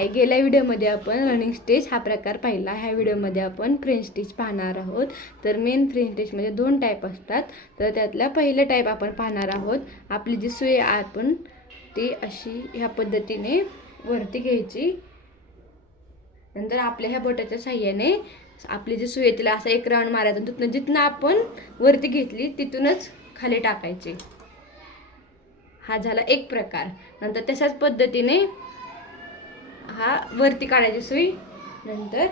गेल्या व्हिडिओमध्ये आपण रनिंग स्टिच हा प्रकार पाहिला. ह्या व्हिडिओमध्ये आपण फ्रेंच स्टिच पाहणार आहोत. तर मेन फ्रेंच स्टिचमध्ये 2 टाईप असतात. तर त्यातला पहिला टाईप आपण पाहणार आहोत. आपली जी सुई आपण ती अशी ह्या पद्धतीने वरती घ्यायची. नंतर आपल्या ह्या बोटाच्या साहाय्याने आपली जी सुई तिला असा एक राऊंड मारायचा. तिथून जिथनं आपण वरती घेतली तिथूनच खाली टाकायची. हा झाला एक प्रकार. नंतर तशाच पद्धतीने हा वरती काढायची सुई. नंतर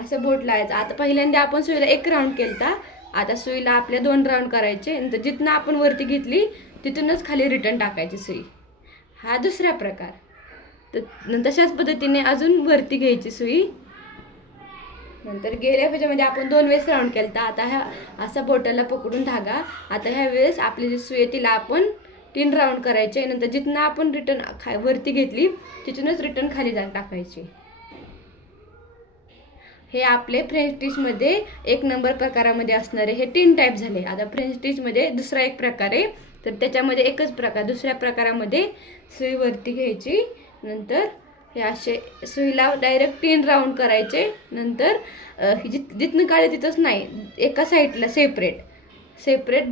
असं बोट लावायचं. आता पहिल्यांदा आपण सुईला एक राऊंड केलता. आता सुईला आपल्या 2 राऊंड करायचे. नंतर जिथनं आपण वरती घेतली तिथूनच खाली रिटर्न टाकायची सुई. हा दुसरा प्रकार. तर तशाच पद्धतीने अजून वरती घ्यायची सुई. नंतर गेल्या ह्याच्यामध्ये आपण 2 वेळेस राऊंड केलता. आता ह्या असा बोटाला पकडून धागा. आता ह्या वेळेस आपली जी सुई तिला आपण 3 राऊंड करायचे. नंतर जिथनं आपण रिटर्न वरती घेतली तिथूनच रिटर्न खाली टाकायची. हे आपले फ्रेंच स्टिचमध्ये 1 नंबर प्रकारामध्ये असणारे हे 3 टाईप झाले. आता फ्रेंच स्टिचमध्ये दुसरा एक प्रकार आहे. तर त्याच्यामध्ये एकच प्रकार. दुसऱ्या प्रकारामध्ये सुई वरती घ्यायची. नंतर हे असे सुईला डायरेक्ट 3 राऊंड करायचे. नंतर जिथनं काढले तिथंच नाही, एका साईडला सेपरेट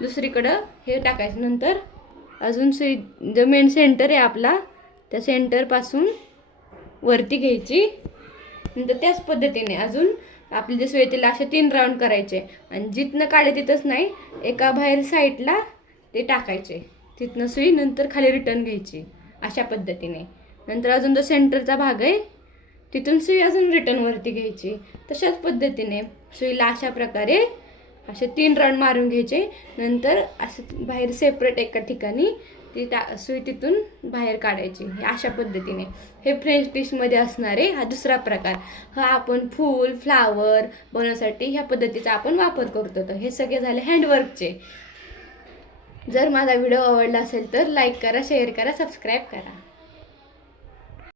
दुसरीकडं हे टाकायचं. नंतर अजून सुई जो मेन सेंटर आहे आपला त्या सेंटरपासून वरती घ्यायची. नंतर त्याच पद्धतीने अजून आपली जे सुई तिला असे 3 राऊंड करायचे. आणि जिथनं काढले तिथंच नाही, एका बाहेर साईडला ते टाकायचे. तिथनं सुई नंतर खाली रिटर्न घ्यायची अशा पद्धतीने. नंतर अजून जो सेंटरचा भाग आहे तिथून सुई अजून रिटर्न वरती घ्यायची. तशाच पद्धतीने सुईला अशा प्रकारे असे 3 राऊंड मारून घ्यायचे. नंतर असं बाहेर सेपरेट एका ठिकाणी ती सुई तिथून बाहेर काढायची. अशा पद्धतीने हे फ्रेंच स्टिचमध्ये असणारे हा दुसरा प्रकार. हा आपण फूल फ्लावर बनवण्यासाठी ह्या पद्धतीचा आपण वापर करतो. तर हे सगळे झाले हँडवर्कचे. जर माझा व्हिडिओ आवडला असेल तर लाईक करा, शेअर करा, सबस्क्राईब करा.